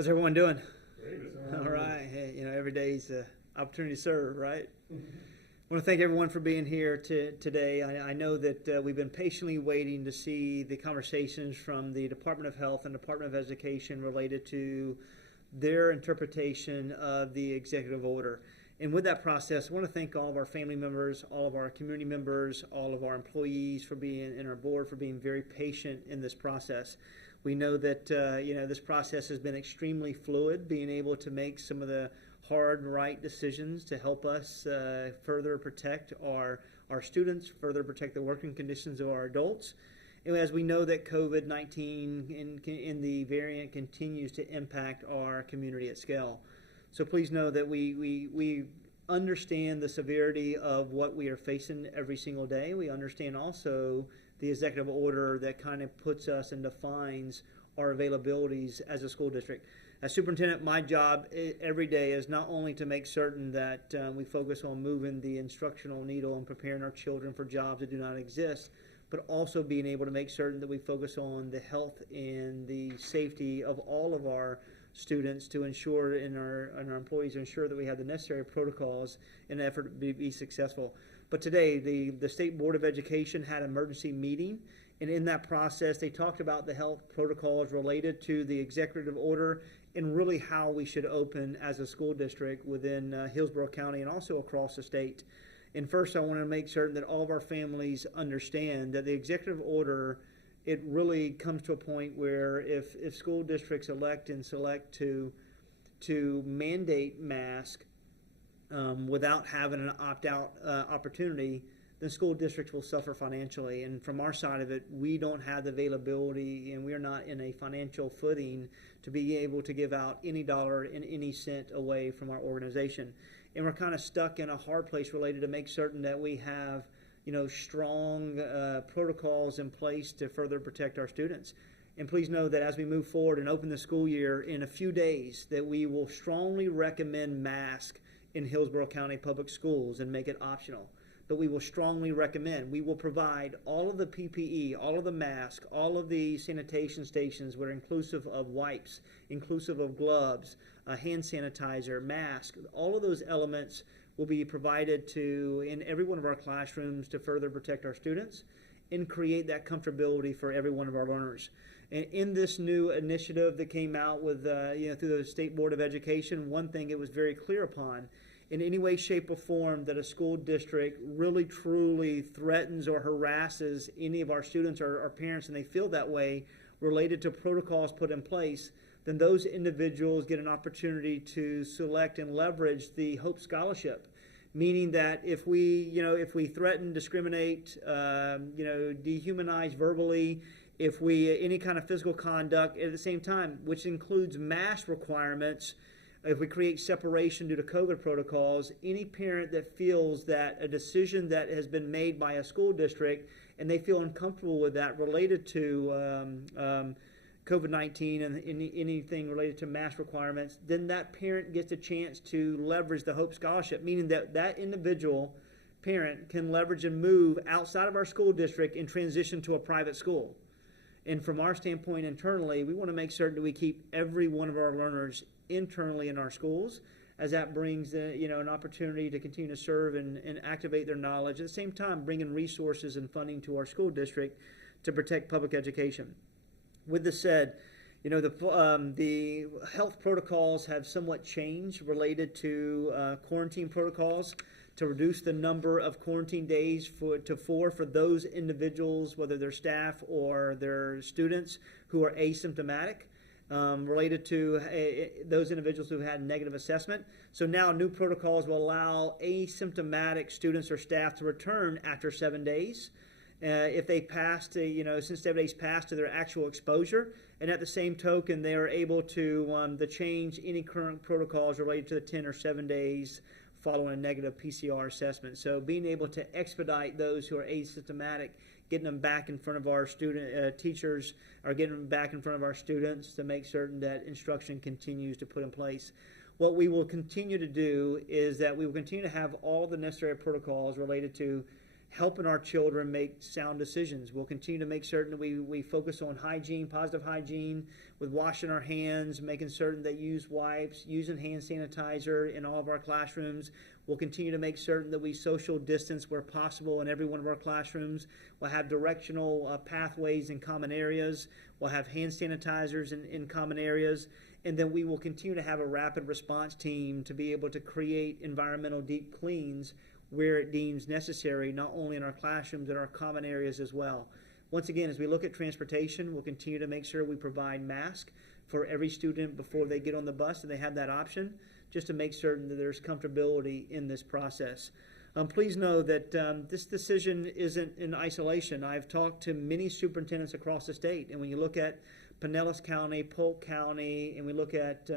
How's everyone doing? All right. Hey, every day's an opportunity to serve, right? I want to thank everyone for being here today. I know that we've been patiently waiting to see the conversations from the Department of Health and Department of Education related to their interpretation of the executive order. And with that process, I want to thank all of our family members, all of our community members, all of our employees for being, and our board for being very patient in this process. We know that this process has been extremely fluid, being able to make some of the hard, right decisions to help us further protect our students, further protect the working conditions of our adults. And as we know that COVID-19 in the variant continues to impact our community at scale. So please know that we understand the severity of what we are facing every single day. We understand also the executive order that kind of puts us and defines our availabilities as a school district. As superintendent, my job every day is not only to make certain that we focus on moving the instructional needle and preparing our children for jobs that do not exist, but also being able to make certain that we focus on the health and the safety of all of our students to ensure and our employees to ensure that we have the necessary protocols in an effort to be successful. But today, the State Board of Education had an emergency meeting, and in that process, they talked about the health protocols related to the executive order and really how we should open as a school district within Hillsborough County and also across the state. And first, I want to make certain that all of our families understand that the executive order, it really comes to a point where if school districts elect and select to mandate mask without having an opt-out opportunity, then school districts will suffer financially. And from our side of it, we don't have the availability and we're not in a financial footing to be able to give out any dollar and any cent away from our organization. And we're kind of stuck in a hard place related to make certain that we have strong protocols in place to further protect our students. And please know that as we move forward and open the school year in a few days, that we will strongly recommend masks in Hillsborough County Public Schools and make it optional. But we will strongly recommend, we will provide all of the PPE, all of the masks, all of the sanitation stations that are inclusive of wipes, inclusive of gloves, hand sanitizer, mask, all of those elements will be provided in every one of our classrooms to further protect our students and create that comfortability for every one of our learners. And in this new initiative that came out with through the State Board of Education, one thing it was very clear upon, in any way, shape, or form that a school district really truly threatens or harasses any of our students or our parents, and they feel that way related to protocols put in place, then those individuals get an opportunity to select and leverage the Hope Scholarship. Meaning that if we threaten, discriminate, dehumanize verbally, if we any kind of physical conduct at the same time, which includes mask requirements, if we create separation due to COVID protocols, any parent that feels that a decision that has been made by a school district and they feel uncomfortable with that related to COVID-19 and anything related to mask requirements, then that parent gets a chance to leverage the Hope Scholarship, meaning that individual parent can leverage and move outside of our school district and transition to a private school. And from our standpoint internally, we want to make certain that we keep every one of our learners internally in our schools, as that brings an opportunity to continue to serve and activate their knowledge. At the same time, bringing resources and funding to our school district to protect public education. With this said, the health protocols have somewhat changed related to quarantine protocols to reduce the number of quarantine days to 4 for those individuals, whether they're staff or their students who are asymptomatic, related to those individuals who had negative assessment. So now new protocols will allow asymptomatic students or staff to return after 7 days. If they passed, since 7 days passed to their actual exposure, and at the same token, they are able to change any current protocols related to the 10 or 7 days following a negative PCR assessment. So being able to expedite those who are asymptomatic, getting them back in front of our teachers, or getting them back in front of our students to make certain that instruction continues to put in place. What we will continue to do is that we will continue to have all the necessary protocols related to helping our children make sound decisions. We'll continue to make certain that we focus on hygiene, positive hygiene, with washing our hands, making certain that use wipes, using hand sanitizer in all of our classrooms. We'll continue to make certain that we social distance where possible in every one of our classrooms. We'll have directional pathways in common areas. We'll have hand sanitizers in common areas. And then we will continue to have a rapid response team to be able to create environmental deep cleans where it deems necessary, not only in our classrooms, but in our common areas as well. Once again, as we look at transportation, we'll continue to make sure we provide masks for every student before they get on the bus, and they have that option, just to make certain that there's comfortability in this process. Please know that this decision isn't in isolation. I've talked to many superintendents across the state, and when you look at Pinellas County, Polk County, and we look at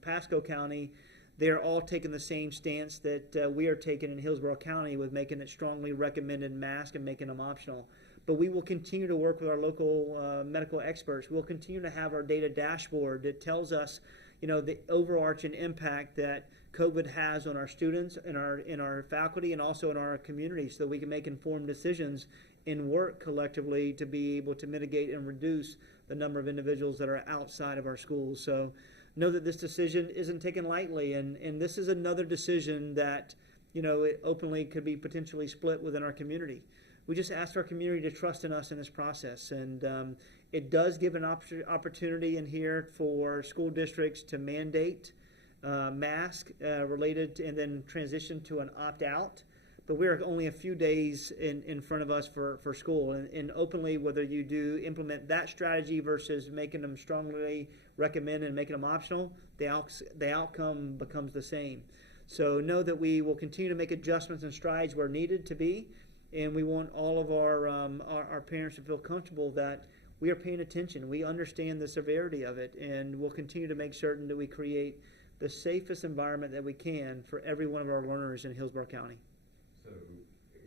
Pasco County, they're all taking the same stance that we are taking in Hillsborough County with making it strongly recommended mask and making them optional. But we will continue to work with our local medical experts. We'll continue to have our data dashboard that tells us, the overarching impact that COVID has on our students, in our faculty, and also in our community, so that we can make informed decisions and work collectively to be able to mitigate and reduce the number of individuals that are outside of our schools. So know that this decision isn't taken lightly, and this is another decision that, it openly could be potentially split within our community. We just asked our community to trust in us in this process, and it does give an opportunity in here for school districts to mandate mask related to, and then transition to an opt-out. But we're only a few days in front of us for school, and openly, whether you do implement that strategy versus making them strongly recommend and making them optional, the outcome becomes the same. So know that we will continue to make adjustments and strides where needed to be, and we want all of our parents to feel comfortable that we are paying attention. We understand the severity of it, and we'll continue to make certain that we create the safest environment that we can for every one of our learners in Hillsborough County. So,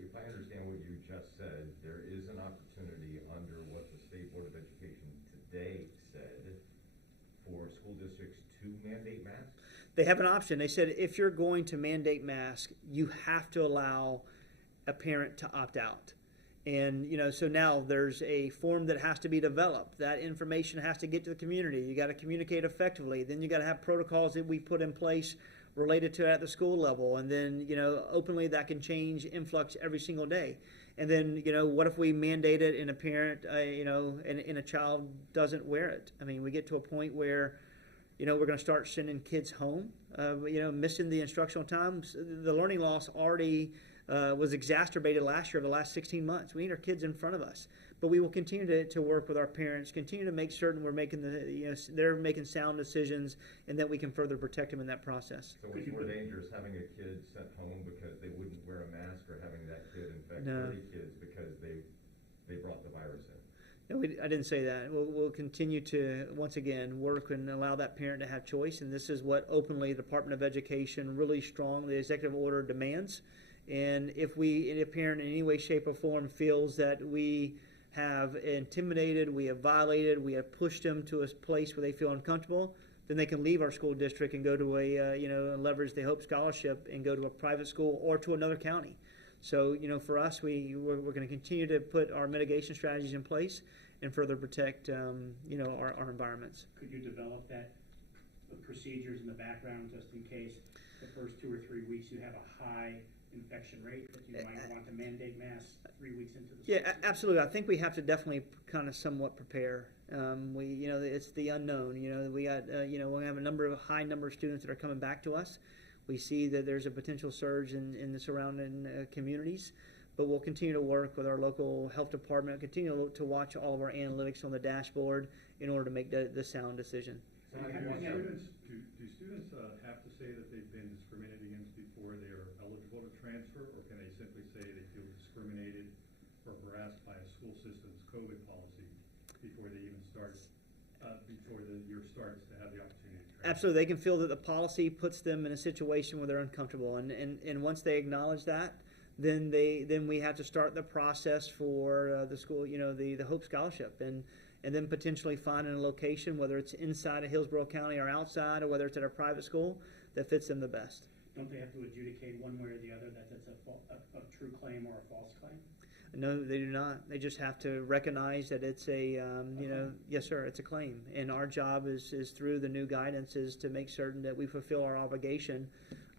if I understand what you just said, there is an opportunity under what the State Board of Education today said for school districts to mandate masks? They have an option. They said if you're going to mandate masks, you have to allow a parent to opt out. And, so now there's a form that has to be developed. That information has to get to the community. You got to communicate effectively. Then you got to have protocols that we put in place related to at the school level. And then, openly that can change influx every single day. And then, what if we mandate it and a parent, and a child doesn't wear it? I mean, we get to a point where, we're going to start sending kids home, missing the instructional times. The learning loss already was exacerbated last year, the last 16 months. We need our kids in front of us. But we will continue to work with our parents, continue to make certain we're making they're making sound decisions, and that we can further protect them in that process. So it's more dangerous having a kid sent home because they wouldn't wear a mask, or having that kid infect 30 kids because they brought the virus in? No, I didn't say that. We'll continue to, once again, work and allow that parent to have choice, and this is what openly the Department of Education really strong, the executive order demands. And if a parent in any way, shape, or form feels that we have intimidated, we have violated, we have pushed them to a place where they feel uncomfortable, then they can leave our school district and go to leverage the Hope Scholarship and go to a private school or to another county. So, for us, we're going to continue to put our mitigation strategies in place and further protect, our environments. Could you develop that procedures in the background just in case the first 2 or 3 weeks you have a high infection rate that you might want to mandate masks 3 weeks into the school? Yeah, absolutely. I think we have to definitely kind of somewhat prepare. It's the unknown. We got, we have a high number of students that are coming back to us. We see that there's a potential surge in the surrounding communities, but we'll continue to work with our local health department, continue to watch all of our analytics on the dashboard in order to make the sound decision. Do students have to say that they've been discriminated against before they are eligible to transfer, or can they simply say they feel discriminated or harassed by a school system's COVID policy before they even start, before the year starts, to have the opportunity to transfer? Absolutely. They can feel that the policy puts them in a situation where they're uncomfortable, and once they acknowledge that, then we have to start the process for the school, the Hope Scholarship, and then potentially finding a location, whether it's inside of Hillsborough County or outside, or whether it's at a private school, that fits them the best. Don't they have to adjudicate one way or the other that it's a true claim or a false claim? No, they do not. They just have to recognize that it's a, yes, sir, it's a claim. And our job is through the new guidance is to make certain that we fulfill our obligation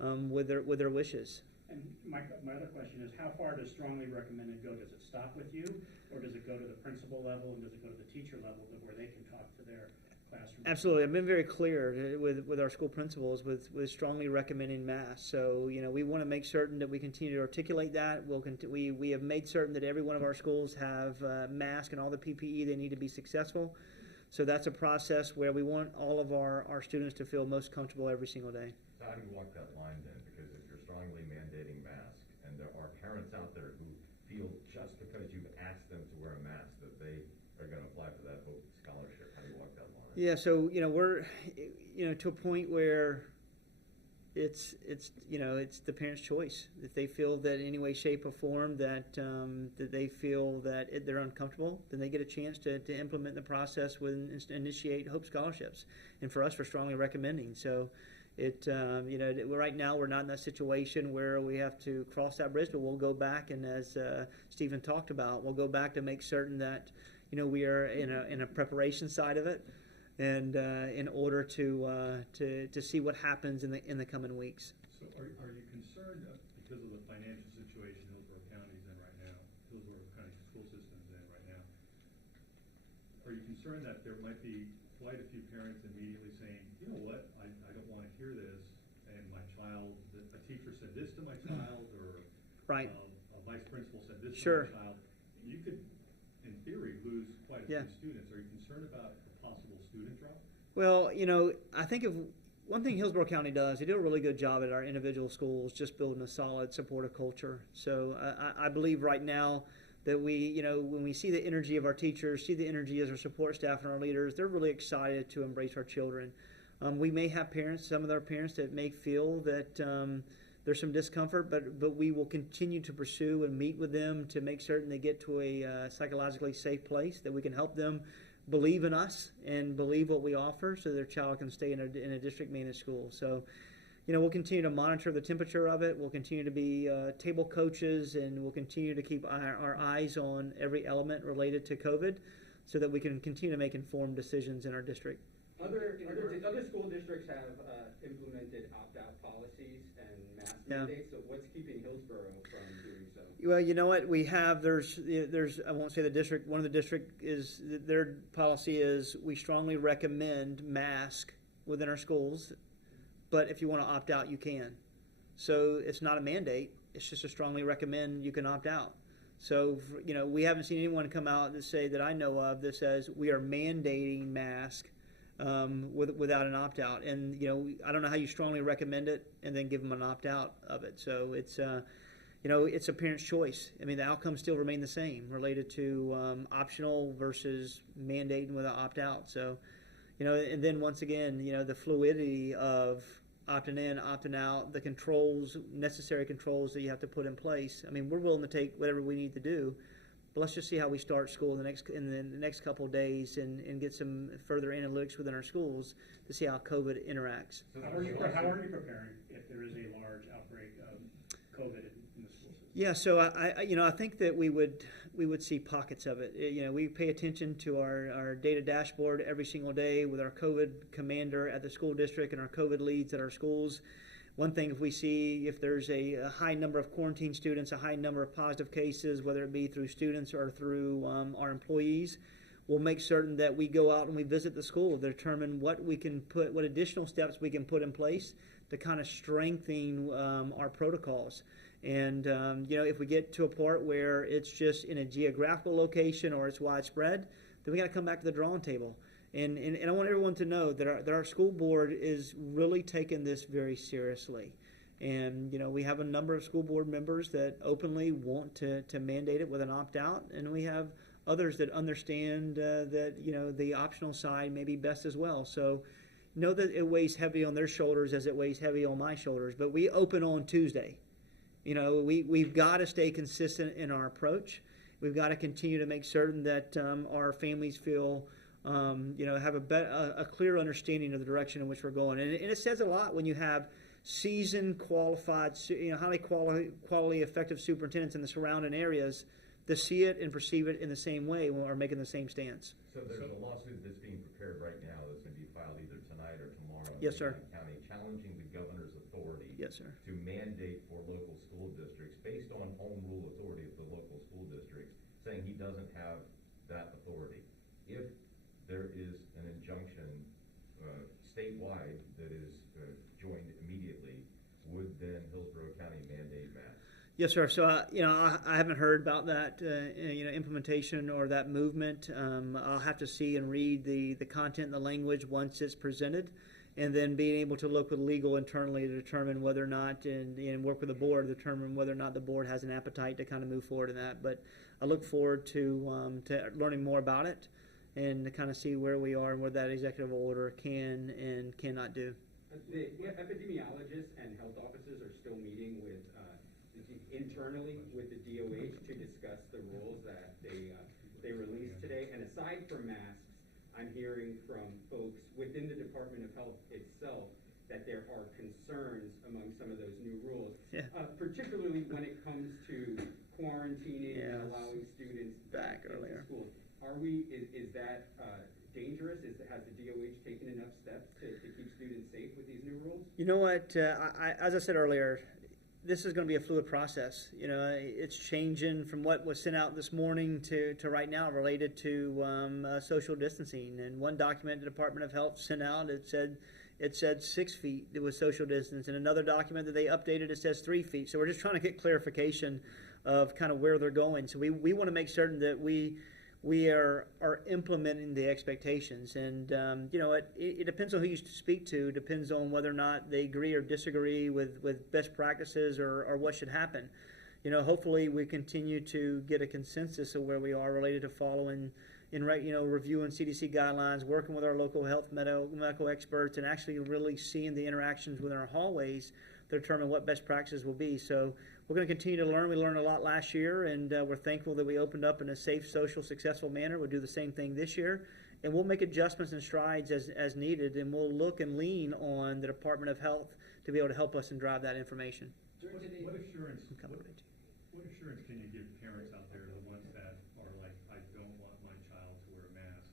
with their wishes. And my other question is, how far does strongly recommended go? Does it stop with you, or does it go to the principal level, and does it go to the teacher level where they can talk to their classroom? Absolutely. I've been very clear with our school principals with strongly recommending masks. So, we want to make certain that we continue to articulate that. We have made certain that every one of our schools have masks and all the PPE they need to be successful. So that's a process where we want all of our students to feel most comfortable every single day. So how do you walk that line then? Because if you're strongly mandating masks, and there are parents out there who feel just because you've asked them to wear a mask that they are going to apply for that Hope Scholarship, how do you walk that line? Yeah, so we're to a point where it's the parent's choice. If they feel that in any way, shape, or form that they feel that they're uncomfortable, then they get a chance to implement the process initiate Hope Scholarships. And for us, we're strongly recommending. So right now we're not in that situation where we have to cross that bridge, but we'll go back, and as Stephen talked about, we'll go back to make certain that we are in a preparation side of it. And in order to see what happens in the coming weeks. So are you concerned because of the financial situation Hillsborough County's in right now, Hillsborough County school system's in right now? Are you concerned that there might be quite a few parents immediately saying, you know what, I don't want to hear this, and my child, a teacher said this to my child, or right. A vice principal said this sure. to my child? You could, in theory, lose quite a yeah. few students. Are you concerned about possible student drop? Well, I think if one thing Hillsborough County does, they do a really good job at our individual schools, just building a solid supportive culture. So I believe right now that when we see the energy of our teachers, see the energy as our support staff and our leaders, they're really excited to embrace our children. We may have parents, some of our parents that may feel that there's some discomfort, but we will continue to pursue and meet with them to make certain they get to a psychologically safe place, that we can help them believe in us and believe what we offer so their child can stay in a district managed school. So, we'll continue to monitor the temperature of it. We'll continue to be table coaches, and we'll continue to keep our eyes on every element related to COVID so that we can continue to make informed decisions in our district. Other school districts have implemented opt-out policies and mask mandates, so what's keeping Hillsborough from doing so? Well, you know what, we have, there's I won't say the district, one of the district is, their policy is we strongly recommend mask within our schools, but if you want to opt out, you can. So it's not a mandate, it's just a strongly recommend you can opt out. So, we haven't seen anyone come out and say that I know of that says we are mandating mask without an opt-out. And, I don't know how you strongly recommend it and then give them an opt-out of it. So it's, it's a parent's choice. I mean, the outcomes still remain the same related to optional versus mandating with an opt-out. So, and then once again, the fluidity of opting in, opting out, the necessary controls that you have to put in place. I mean, we're willing to take whatever we need to do. But let's just see how we start school in the next couple of days and get some further analytics within our schools to see how COVID interacts. So how are you preparing if there is a large outbreak of COVID in the school system? Yeah, so I think that we would see pockets of it. We pay attention to our data dashboard every single day with our COVID commander at the school district and our COVID leads at our schools. One thing, if we see if there's a high number of quarantine students, a high number of positive cases, whether it be through students or through our employees, we'll make certain that we go out and we visit the school to determine what additional steps we can put in place to kind of strengthen our protocols. And, if we get to a part where it's just in a geographical location or it's widespread, then we got to come back to the drawing table. And I want everyone to know that our school board is really taking this very seriously. And, we have a number of school board members that openly want to mandate it with an opt-out. And we have others that understand that, the optional side may be best as well. So know that it weighs heavy on their shoulders as it weighs heavy on my shoulders. But we open on Tuesday. We've got to stay consistent in our approach. We've got to continue to make certain that our families feel have a clear understanding of the direction in which we're going. And it says a lot when you have seasoned, qualified, highly quality effective superintendents in the surrounding areas that see it and perceive it in the same way are making the same stance. So there's a lawsuit that's being prepared right now that's going to be filed either tonight or tomorrow in Yes, sir. Lehigh County, challenging the governor's authority Yes, sir. to mandate for local school districts based on home rule authority of the local school districts, saying he doesn't have that authority. If there is an injunction statewide that is joined immediately, would then Hillsborough County mandate masks? Yes, sir. So, I haven't heard about that, implementation or that movement. I'll have to see and read the content and the language once it's presented, and then being able to look with legal internally to determine whether or not, and work with the board to determine whether or not the board has an appetite to kind of move forward in that. But I look forward to learning more about it and to kind of see where we are and what that executive order can and cannot do. The epidemiologists and health officers are still meeting with internally with the DOH to discuss the rules that they released today. And aside from masks, I'm hearing from folks within the Department of Health itself that there are concerns among some of those new rules, particularly when it comes to quarantining and allowing students back into earlier. school. Is that dangerous? Has the DOH taken enough steps to keep students safe with these new rules? You know what? As I said earlier, this is going to be a fluid process. It's changing from what was sent out this morning to right now related to social distancing. And one document the Department of Health sent out, it said 6 feet. It was social distance. And another document that they updated, it says 3 feet. So we're just trying to get clarification of kind of where they're going. So we want to make certain that we are implementing the expectations. And, it depends on who you speak to, depends on whether or not they agree or disagree with best practices or what should happen. Hopefully we continue to get a consensus of where we are related to following reviewing CDC guidelines, working with our local health medical experts, and actually really seeing the interactions within our hallways to determine what best practices will be. So we're going to continue to learn. We learned a lot last year, and we're thankful that we opened up in a safe, social, successful manner. We'll do the same thing this year, and we'll make adjustments and strides as needed, and we'll look and lean on the Department of Health to be able to help us and drive that information. What assurance can you give parents out there, the ones that are like, I don't want my child to wear a mask?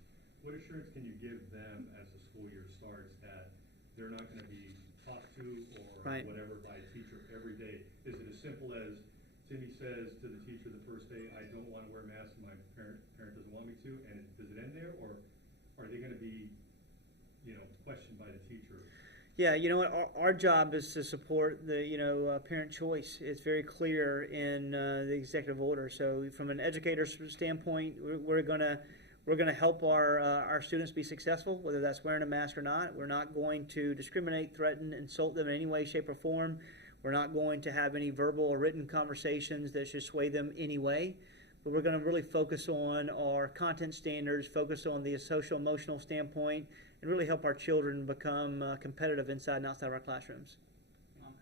What assurance can you give them as the school year starts that they're not going to be talked to or whatever by a teacher every day? Is it as simple as Timmy says to the teacher the first day, I don't want to wear a mask and my parent doesn't want me to, and does it end there? Or are they going to be, questioned by the teacher? Yeah, our job is to support the, parent choice. It's very clear in the executive order. So from an educator's standpoint, we're going to help our students be successful, whether that's wearing a mask or not. We're not going to discriminate, threaten, insult them in any way, shape, or form. We're not going to have any verbal or written conversations that should sway them anyway. But we're going to really focus on our content standards, focus on the social, emotional standpoint, and really help our children become competitive inside and outside of our classrooms.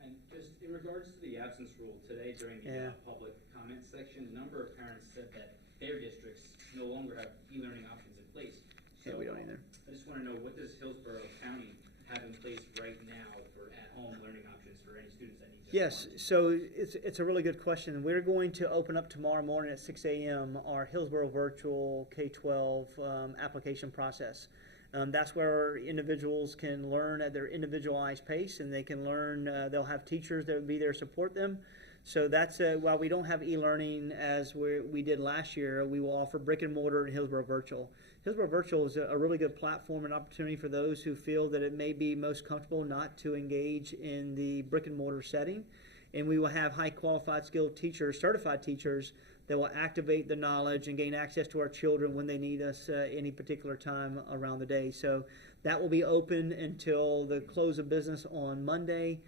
And just in regards to the absence rule, today during the public comment section, a number of parents said that their districts no longer have e-learning options in place. So we don't either. I just want to know, what does Hillsborough County have in place right now for at-home learning options for any students that need to? Yes, so it's a really good question. We're going to open up tomorrow morning at 6 a.m. our Hillsboro Virtual K-12 application process. That's where individuals can learn at their individualized pace, and they can learn. They'll have teachers that will be there to support them. So that's while we don't have e-learning as we did last year, we will offer brick and mortar and Hillsboro Virtual. Hillsboro Virtual is a really good platform and opportunity for those who feel that it may be most comfortable not to engage in the brick and mortar setting. And we will have high qualified, skilled teachers, certified teachers, that will activate the knowledge and gain access to our children when they need us any particular time around the day. So that will be open until the close of business on Monday.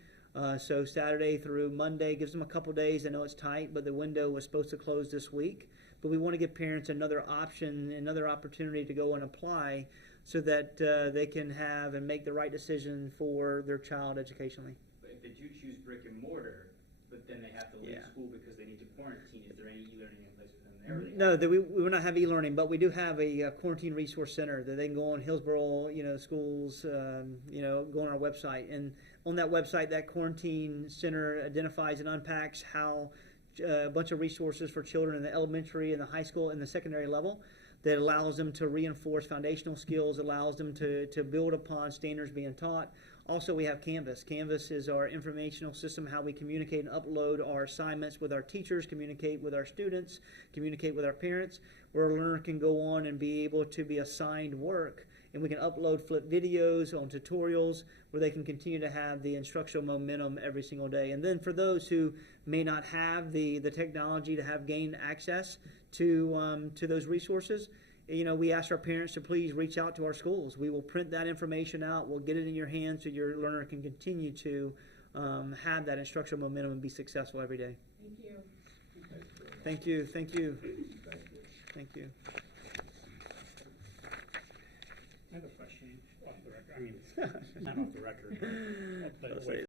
So Saturday through Monday gives them a couple days. I know it's tight, but the window was supposed to close this week. But we want to give parents another option, another opportunity to go and apply so that they can have and make the right decision for their child educationally. But if they do choose brick and mortar, but then they have to leave school because they need to quarantine, is there any e-learning in place for them there? No, we will not have e-learning, but we do have a quarantine resource center that they can go on Hillsboro, schools, go on our website. And on that website, that quarantine center identifies and unpacks how a bunch of resources for children in the elementary and the high school and the secondary level that allows them to reinforce foundational skills, allows them to build upon standards being taught. Also, we have Canvas. Canvas is our informational system, how we communicate and upload our assignments with our teachers, communicate with our students, communicate with our parents, where a learner can go on and be able to be assigned work. And we can upload flip videos on tutorials where they can continue to have the instructional momentum every single day. And then for those who may not have the technology to have gained access to those resources, we ask our parents to please reach out to our schools. We will print that information out. We'll get it in your hands so your learner can continue to have that instructional momentum and be successful every day. Thank you. Thank you. Thank you. I have a question off the record. I mean, not off the record, but I'll say